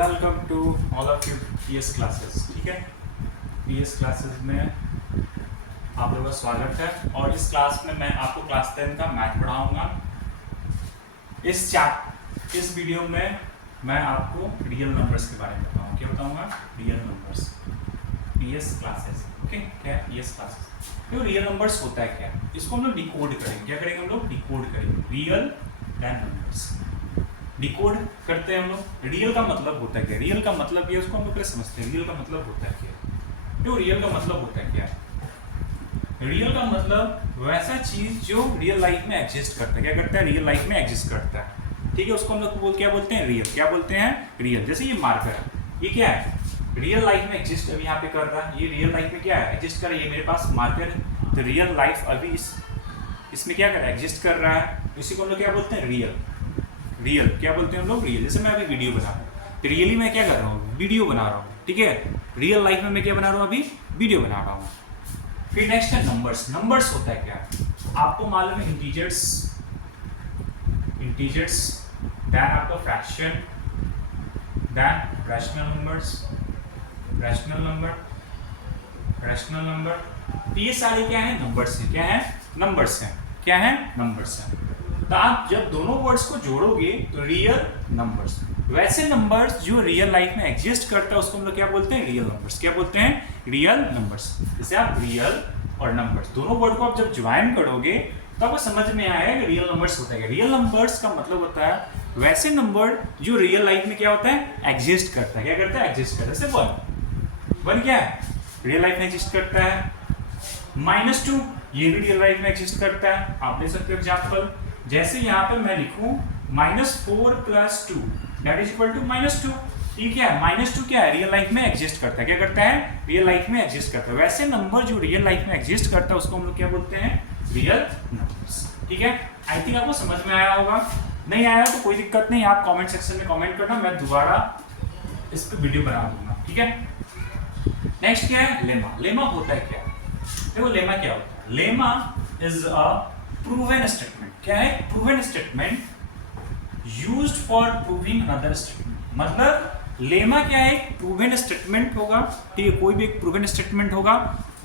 Welcome to all of you PS classes. ठीक है, PS classes में आप लोगों का स्वागत है। और इस क्लास में मैं आपको क्लास 10 का मैथ पढ़ाऊंगा। इस वीडियो में मैं आपको रियल नंबर्स के बारे में बताऊंगा। क्या बताऊंगा? Real numbers. PS classes. Okay, क्या है पीएस क्लासेस? तो रियल नंबर्स होता है क्या? इसको हम लोग डिकोड करेंगे। क्या करेंगे हम लोग? डिकोड करेंगे रियल नंबर्स। डिकोड करते हैं हम लोग। रियल का मतलब होता है क्या? रियल का मतलब ये, उसको हम लोग पहले समझते हैं। रियल का मतलब होता है क्या? तो रियल का मतलब होता है क्या? रियल का मतलब वैसा चीज जो रियल लाइफ में एग्जिस्ट करता है। क्या करता है? रियल लाइफ में एग्जिस्ट करता है। ठीक है, उसको हम लोग क्या बोलते हैं? रियल। क्या बोलते हैं? रियल। जैसे ये मार्कर है, ये क्या है? रियल लाइफ में एग्जिस्ट अभी यहाँ पे कर रहा है। ये रियल लाइफ में क्या है? एग्जिस्ट कर रहा है। ये मेरे पास मार्कर है, तो रियल लाइफ अभी इसमें क्या कर रहा है? एग्जिस्ट कर रहा है। इसी को हम लोग क्या बोलते हैं? रियल। रियल क्या बोलते हैं हम लोग? रियल। जैसे मैं अभी वीडियो बना रहा हूँ, तो रियली मैं क्या कर रहा हूँ? वीडियो बना रहा हूँ। ठीक है, रियल लाइफ में मैं क्या बना रहा हूँ? अभी वीडियो बना रहा हूँ। फिर नेक्स्ट है नंबर्स। नंबर्स होता है क्या? आपको मालूम है इंटीजर्स, देन आपका फ्रैक्शन, देन रैशनल नंबर। ये सारे क्या है? नंबर्स हैं। क्या है? नंबर्स हैं। क्या है? नंबर्स हैं। तो आप जब दोनों वर्ड्स को जोड़ोगे तो रियल नंबर्स। वैसे नंबर्स जो रियल लाइफ में एग्जिस्ट करता है उसको हम लोग क्या बोलते हैं? Real numbers. क्या बोलते हैं? Real numbers. जैसे आप रियल और नंबर्स दोनों वर्ड को आप जब ज्वाइन करोगे तो आपको समझ में आएगा कि रियल नंबर्स होता है। रियल नंबर्स का मतलब होता है वैसे नंबर जो रियल लाइफ में क्या होता है? एग्जिस्ट करता है। क्या करता है? एग्जिस्ट करता है। जैसे वन क्या है? रियल लाइफ में एग्जिस्ट करता है। -2 ये भी रियल लाइफ में एग्जिस्ट करता है। आप ले सकते हो एग्जाम्पल, जैसे यहाँ पे मैं लिखूं -4 + 2 दैट इज इक्वल टू -2। ठीक है, -2 क्या है? रियल लाइफ में एग्जिस्ट करता है। क्या करता है? रियल लाइफ में एग्जिस्ट करता है। वैसे नंबर जो रियल लाइफ में एग्जिस्ट करता है उसको हम लोग क्या बोलते हैं? Real numbers. ठीक है, आई थिंक आपको समझ में आया होगा। नहीं आया तो कोई दिक्कत नहीं, आप कमेंट सेक्शन में कमेंट करना, मैं दोबारा इस पर वीडियो बना दूंगा। ठीक है, नेक्स्ट क्या है? लेमा। लेमा होता है क्या? देखो लेमा क्या होता है? Lemma is a proven statement. क्या है? Proven statement used for proving another statement. मतलब लेमा क्या है? एक प्रूवन स्टेटमेंट होगा। ठीक है, कोई भी एक प्रूवन स्टेटमेंट होगा,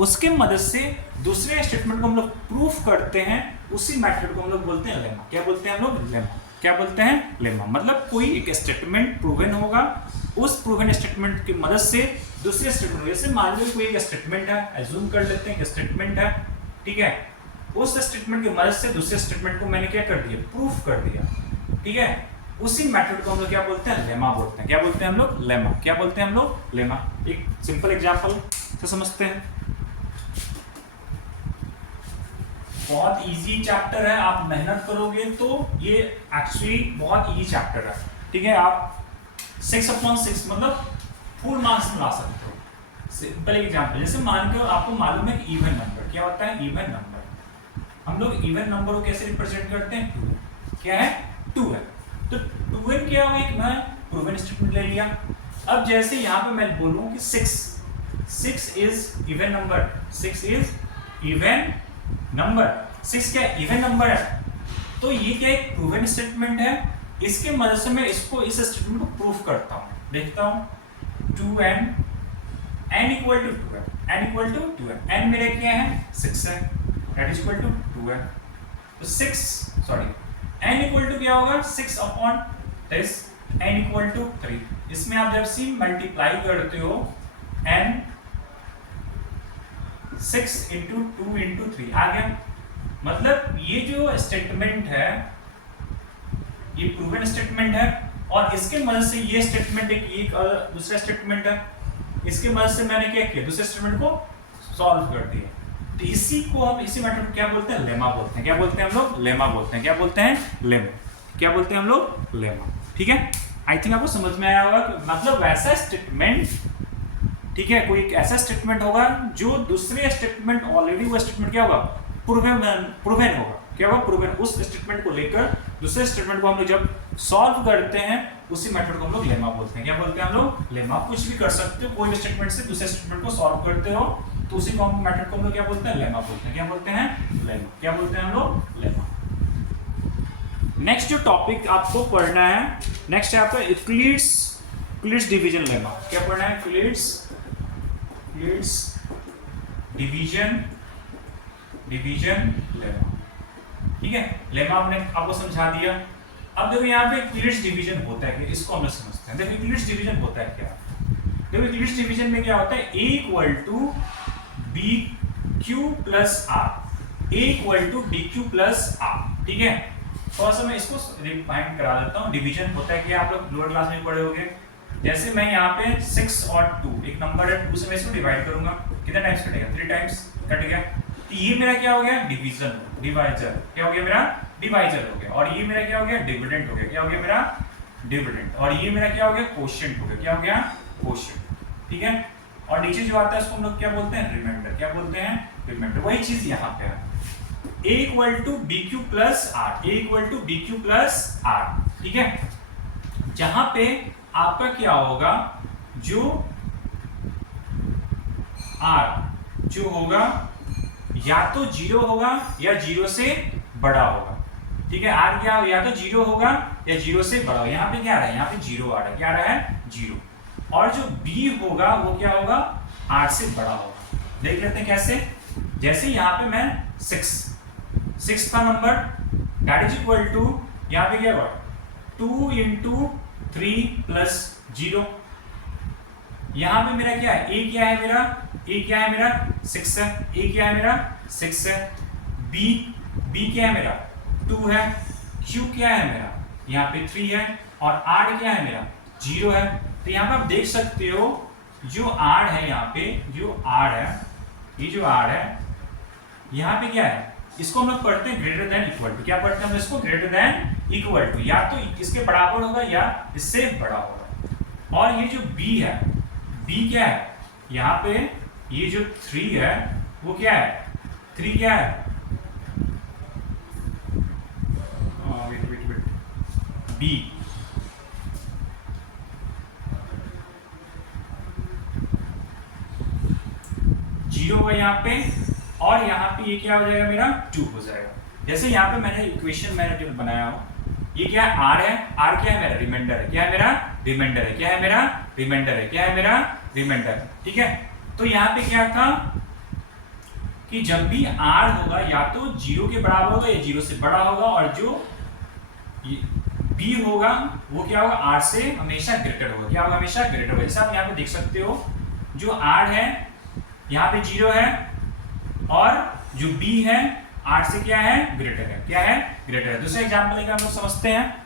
उसके मदद से दूसरे स्टेटमेंट को हम लोग प्रूफ करते हैं। उसी मेथड को हम लोग बोलते हैं लेमा। क्या बोलते हैं हम लोग? लेमा। क्या बोलते हैं? लेमा। मतलब कोई एक स्टेटमेंट प्रूवन होगा, उस प्रूवन स्टेटमेंट की मदद से दूसरे स्टेटमेंट, जैसे मान लो कोई एक स्टेटमेंट है, एज्यूम कर लेते हैं कि स्टेटमेंट है। ठीक है, उस स्टेटमेंट की मदद से दूसरे स्टेटमेंट को मैंने क्या कर दिया? प्रूफ कर दिया। ठीक है, उसी मेथड को हम लोग क्या बोलते हैं? लेमा बोलते हैं। क्या बोलते हैं हम लोग? लेमा। क्या बोलते हैं हम लोग? लेमा। एक सिंपल एग्जांपल से समझते हैं। बहुत इजी चैप्टर है, आप मेहनत करोगे तो ये एक्चुअली बहुत इजी चैप्टर है। ठीक है, आप 6/6 मतलब फुल मार्क्स में ला सकते हो। सिंपल एग्जांपल, जैसे मान के आपको मालूम है कि इवन नंबर क्या होता है? Even number. हम लोग इवन नंबर को कैसे रिप्रेजेंट करते हैं? 2। क्या है? 2 है। तो 2n क्या हुआ? एक मैं प्रूवन स्टेटमेंट ले लिया। अब जैसे यहाँ पे मैं बोलूँ कि 6 is even number. 6 is even number. 6 क्या इवन नंबर है? तो ये क्या एक प्रूवन स्टेटमेंट है। इसके मदद से मैं इसको इस स्टेटमेंट को प्रूफ करता हूँ। देखता हूँ 2n n equal to 2n, n equal to 2n, n मेरा क्या है? 6 है, that is equal to 2n। तो 6 सॉरी n इक्वल टू क्या होगा? 6/this, n equal to 3। इसमें आप जब सी मल्टीप्लाई करते हो n 6 इंटू 2 इंटू 3 आ गया। मतलब ये जो स्टेटमेंट है ये प्रूवन स्टेटमेंट है, और इसके मदद से ये स्टेटमेंट एक दूसरा स्टेटमेंट है, इसके मदद से मैंने क्या किया? दूसरे स्टेटमेंट को सॉल्व कर दिया। तो इसी को हम इसी मेथड को क्या बोलते हैं? लेमा बोलते हैं। क्या बोलते हैं हम लोग? लेमा बोलते हैं। क्या बोलते हैं? लेमा। क्या बोलते हैं हम लोग? लेमा। ठीक है, आई थिंक आपको समझ में आया होगा। मतलब वैसा स्टेटमेंट, ठीक है, कोई ऐसा स्टेटमेंट होगा जो दूसरे स्टेटमेंट ऑलरेडी वो स्टेटमेंट क्या होगा? प्रूवन होगा। क्या होगा? प्रूवन। उस स्टेटमेंट को लेकर दूसरे स्टेटमेंट को हम लोग जब सॉल्व करते हैं उसी मेथड को हम लोग लेमा बोलते हैं। क्या बोलते हैं हम लोग? लेमा। कुछ भी कर सकते हो, कोई भी स्टेटमेंट से दूसरे स्टेटमेंट को सॉल्व करते हो तो उसी मेथड को हम लोग क्या बोलते हैं? लेमा बोलते हैं। क्या बोलते हैं? लेमा। क्या बोलते हैं हम लोग? लेमा। नेक्स्ट जो टॉपिक आपको पढ़ना है, नेक्स्ट है आपका यूक्लिड्स यूक्लिड्स डिवीजन लेमा। क्या पढ़ना है? Euclid's division lemma. ठीक है, लेमा हमने आपको समझा दिया। अब देखो यहाँ पे यूक्लिड्स डिवीजन होता है क्या, इसको हम लोग समझते हैं। देखो यूक्लिड्स डिवीजन होता है क्या। देखो यूक्लिड्स डिवीजन में क्या होता है, A equal to b q plus r, a equal to b q plus r. ठीक है, थोड़ा सा मैं इसको रिफाइन करा देता हूँ। डिवीजन होता है कि आप लोग लोअर क्लास में पढ़े होंगे। जैसे मैं यहाँ पे 6 और 2, एक नंबर है 2 से मैं इसको डिवाइड करूंगा, कितना टाइम्स कटेगा? 3 टाइम्स कट गया। तो ये मेरा क्या हो गया? डिवाइजर। क्या हो गया मेरा? डिवाइजर हो गया। और ये मेरा क्या हो गया? डिविडेंड हो गया। क्या हो गया मेरा? डिविडेंड। और ये मेरा क्या हो गया? कोशेंट हो गया। क्या हो गया? कोशेंट। ठीक है, और नीचे जो आता है उसको हम लोग क्या बोलते हैं? रिमाइंडर। क्या बोलते हैं? रिमाइंडर। वही चीज यहाँ पे है, A equal to b q plus r, a equal to b q plus r. ठीक है, जहां पे आपका क्या होगा, जो R जो होगा या तो 0 होगा या 0 से बड़ा होगा। ठीक है, R क्या हो, या तो 0 होगा या 0 से बड़ा होगा। यहाँ पे क्या आ रहा है? यहाँ पे 0 आ रहा है। क्या आ रहा है? 0। और जो B होगा वो क्या होगा? R से बड़ा होगा। देख लेते हैं कैसे। जैसे यहाँ पे मैं 6 का number that is equal to, यहाँ पे क्या होगा? 2 इंटू 3 प्लस 0। यहाँ पे मेरा क्या है? A क्या है मेरा? A क्या है मेरा? 6 है। A क्या है मेरा? 6 है। B क्या है मेरा? 2 है। Q क्या है मेरा? यहाँ पे 3 है। और R क्या है मेरा? 0 है। तो यहाँ पे आप देख सकते हो जो R है, यहाँ पे जो R है, ये जो R है यहाँ पे क्या है? इसको हम लोग पढ़ते हैं ग्रेटर देन इक्वल टू। क्या पढ़ते हैं हम इसको? ग्रेटर देन इक्वल टू, या तो इसके बराबर होगा या इससे बड़ा होगा। और ये जो B है, B क्या है? यहाँ पे ये जो 3 है वो क्या है? 3 क्या है? वेट B, जीरो है यहाँ पे, और यहाँ पे ये क्या हो जाएगा मेरा? 2 हो जाएगा। जैसे यहाँ पे मैंने इक्वेशन मैंने जो बनाया हो, ये क्या है? R है। R क्या है मेरा? रिमाइंडर है। क्या है मेरा? रिमाइंडर है। क्या है मेरा? रिमाइंडर है। क्या है मेरा? रिमाइंडर। ठीक है, तो यहाँ पे क्या था कि जब भी R होगा या तो 0 के बराबर होगा या 0 से बड़ा होगा, और जो B होगा वो क्या होगा? R से हमेशा ग्रेटर होगा। क्या होगा? हमेशा ग्रेटर होगा। जैसे आप यहाँ पे देख सकते हो जो R है यहाँ पे 0 है, और जो B है R से क्या है? ग्रेटर है। क्या है? ग्रेटर है। दूसरा एग्जाम्पल लेकर हम लोग समझते हैं।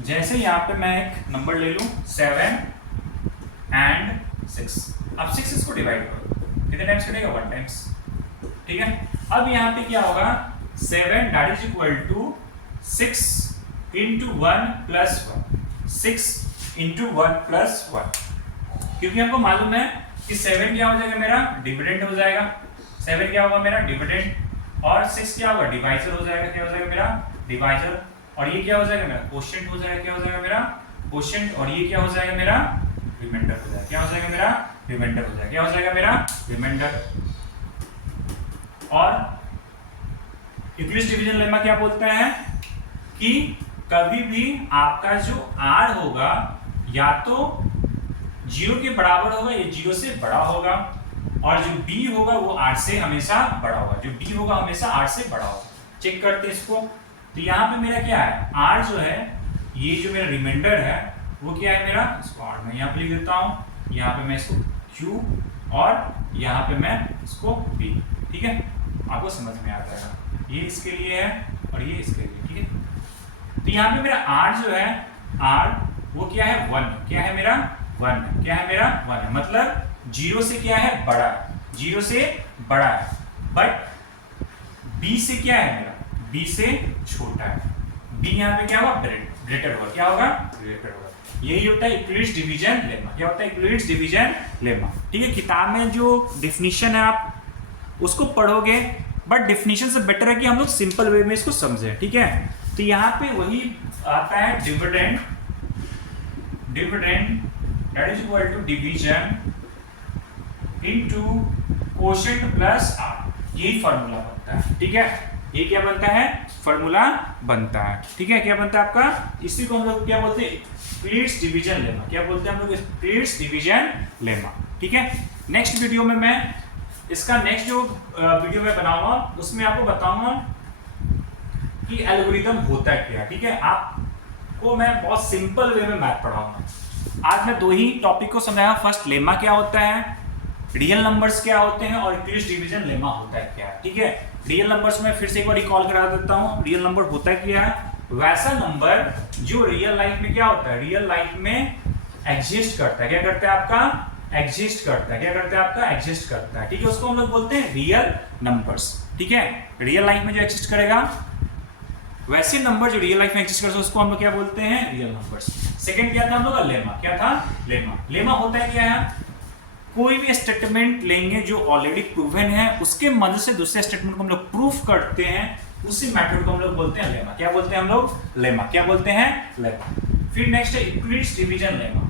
जैसे यहाँ पे मैं एक नंबर ले लूं 7 and 6। अब 6 इसको डिवाइड करो, कितने टाइम्स करेगा? 1 टाइम्स। ठीक है, अब यहाँ पे क्या होगा? 7 that is equal to 6 into 1 plus 1। 6 into 1 plus 1, क्योंकि हमको मालूम है कि 7 क्या हो जाएगा मेरा? डिविडेंड हो जाएगा। 7 क्या होगा मेरा? डिविडेंड। और 6 क्या होगा? डिवाइजर हो जाएगा। क्या हो जाएगा मेरा? डिवाइजर। और ये क्या हो जाएगा मेरा? कोशेंट हो जाएगा। क्या हो जाएगा मेरा? कोशेंट। और ये क्या हो जाएगा मेरा? रिमाइंडर हो जाएगा। क्या हो जाएगा मेरा? रिमाइंडर हो जाएगा। क्या हो जाएगा मेरा? रिमाइंडर। और यूक्लिड्स डिवीजन लेमा क्या बोलता है कि कभी भी आपका जो R होगा या तो 0 के बराबर होगा या 0 से बड़ा होगा, और जो B होगा वो R से हमेशा बड़ा होगा। जो B होगा हमेशा R से बड़ा होगा। चेक करते हैं इसको। तो यहाँ पे मेरा क्या है? R जो है, ये जो मेरा रिमाइंडर है वो क्या है मेरा? इसको R मैं यहाँ पे लिख देता हूँ। यहाँ पे मैं इसको Q और यहाँ पे मैं इसको B। ठीक है, आपको समझ में आ जाएगा। ये इसके लिए है और ये इसके लिए। ठीक है, तो यहाँ पे मेरा R जो है, R वो क्या है? 1। क्या है मेरा? 1 है। क्या है मेरा? 1 है। मतलब 0 से क्या है? बड़ा है। 0 से बड़ा है, बट B से क्या है मेरा? B से छोटा है। B यहाँ पे क्या होगा? ग्रेटर होगा। क्या होगा? ग्रेटर होगा। यही होता है यूक्लिड्स डिवीजन लेमा। क्या होता है? Euclid's division lemma. ठीक है, किताब में जो डिफिनीशन है आप उसको पढ़ोगे, बट डिफिनीशन से बेटर है कि हम लोग सिंपल वे में इसको समझें। ठीक है, तो यहाँ पे वही आता है dividend that is equal to division into quotient plus R। यही फॉर्मूला बनता है। ठीक है, ये क्या बनता है, फॉर्मूला बनता है। ठीक है, क्या बनता है आपका, इसी को हम लोग क्या बोलते हैं, यूक्लिड्स डिवीजन लेमा। क्या बोलते हैं हम लोग, यूक्लिड्स डिवीजन लेमा। ठीक है, नेक्स्ट वीडियो में मैं इसका नेक्स्ट जो वीडियो में बनाऊंगा उसमें आपको बताऊंगा कि एल्गोरिदम होता है क्या। ठीक है, आपको मैं बहुत सिंपल वे में मैथ पढ़ाऊंगा। आज मैं दो ही टॉपिक को समझाया, फर्स्ट लेमा क्या होता है, रियल नंबर्स क्या होते हैं, और यूक्लिड्स डिवीजन लेमा होता है क्या। ठीक है, रियल नंबर्स में फिर से एक बार रिकॉल करा देता हूं। रियल नंबर होता है क्या है, वैसा नंबर जो रियल लाइफ में क्या होता है, रियल लाइफ में एग्जिस्ट करता है। क्या करता है आपका, एग्जिस्ट करता है। क्या करता है आपका, एग्जिस्ट करता है। ठीक है, उसको हम लोग बोलते हैं रियल नंबर्स। ठीक है, रियल लाइफ में जो एग्जिस्ट करेगा, वैसे नंबर जो रियल लाइफ में एग्जिस्ट करता है उसको हम लोग क्या बोलते हैं, रियल नंबर्स। सेकंड क्या था हम लोग का, लेमा। क्या था, लेमा। लेमा होता है क्या है, कोई भी स्टेटमेंट लेंगे जो ऑलरेडी प्रूवन है, उसके मदद से दूसरे स्टेटमेंट को हम लोग प्रूफ करते हैं, उसी मेथड को हम लोग बोलते हैं लेमा। क्या बोलते हैं हम लोग, लेमा। क्या बोलते हैं, लेमा। फिर नेक्स्ट है Euclid's division lemma.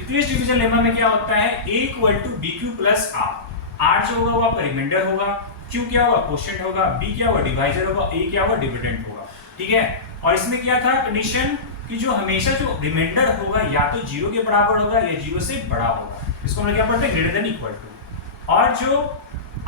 Euclid's division lemma में क्या होता है, a equal to b q plus r जो होगा वो आपका रिमाइंडर होगा, q क्या होगा, क्वोशिएंट होगा, b क्या होगा, डिवाइजर होगा, a क्या होगा, डिविडेंड होगा। ठीक है, और इसमें क्या था कंडीशन कि जो हमेशा जो रिमाइंडर होगा या तो 0 के बराबर होगा या 0 से बड़ा होगा, इसको हम क्या पढ़ते हैं, ग्रेटर देन इक्वल टू। और जो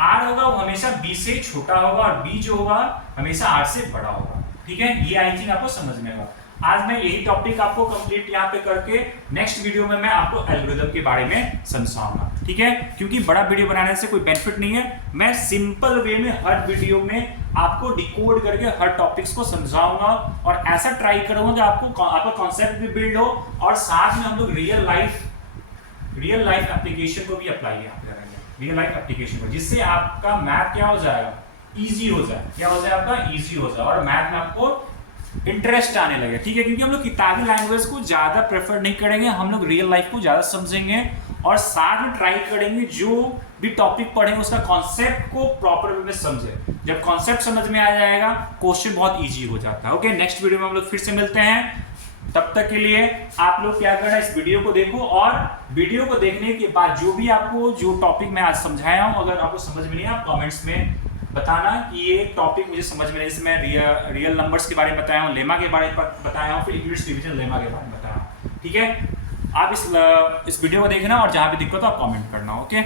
r होगा वो हमेशा b से छोटा होगा और b जो होगा हमेशा r से बड़ा होगा। ठीक है, ये आई थिंक आपको समझ में आएगा। आज मैं यही टॉपिक आपको कंप्लीट यहाँ पे करके नेक्स्ट वीडियो में मैं आपको एल्गोरिथम के बारे में समझाऊंगा। ठीक है, क्योंकि बड़ा वीडियो बनाने से कोई बेनिफिट नहीं है, मैं सिंपल वे में हर वीडियो में आपको डिकोड करके हर टॉपिक्स को समझाऊंगा और ऐसा ट्राई करूंगा कि आपका कॉन्सेप्ट भी बिल्ड हो और साथ में हम लोग रियल लाइफ एप्लीकेशन को भी अप्लाई करेंगे, रियल लाइफ एप्लीकेशन को, जिससे आपका मैथ क्या हो जाएगा, इजी हो जाए। क्या हो जाए आपका, इजी हो जाए और मैथ में आपको इंटरेस्ट आने लगे। ठीक है, क्योंकि हम लोग किताबी लैंग्वेज को ज्यादा प्रेफर नहीं करेंगे, हम लोग रियल लाइफ को ज्यादा समझेंगे और साथ में ट्राई करेंगे जो भी टॉपिक पढ़ेंगे उसका कॉन्सेप्ट को प्रॉपर वे में समझे। जब कॉन्सेप्ट समझ में आ जाएगा, क्वेश्चन बहुत इजी हो जाता है। ओके, नेक्स्ट वीडियो में हम लोग फिर से मिलते हैं। तब तक के लिए आप लोग क्या करना है, इस वीडियो को देखो और वीडियो को देखने के बाद जो भी आपको जो टॉपिक मैं आज समझाया हूं, अगर आपको समझ में नहीं आप कमेंट्स में बताना कि ये टॉपिक मुझे समझ में नहीं। जैसे मैं रियल नंबर्स के बारे में बताया हूँ, लेमा के बारे में बताया हूँ, फिर यूक्लिड्स डिवीजन लेमा के बारे में बताया हूँ। ठीक है, आप इस वीडियो को देखना और जहाँ भी दिक्कत हो आप कमेंट करना। ओके।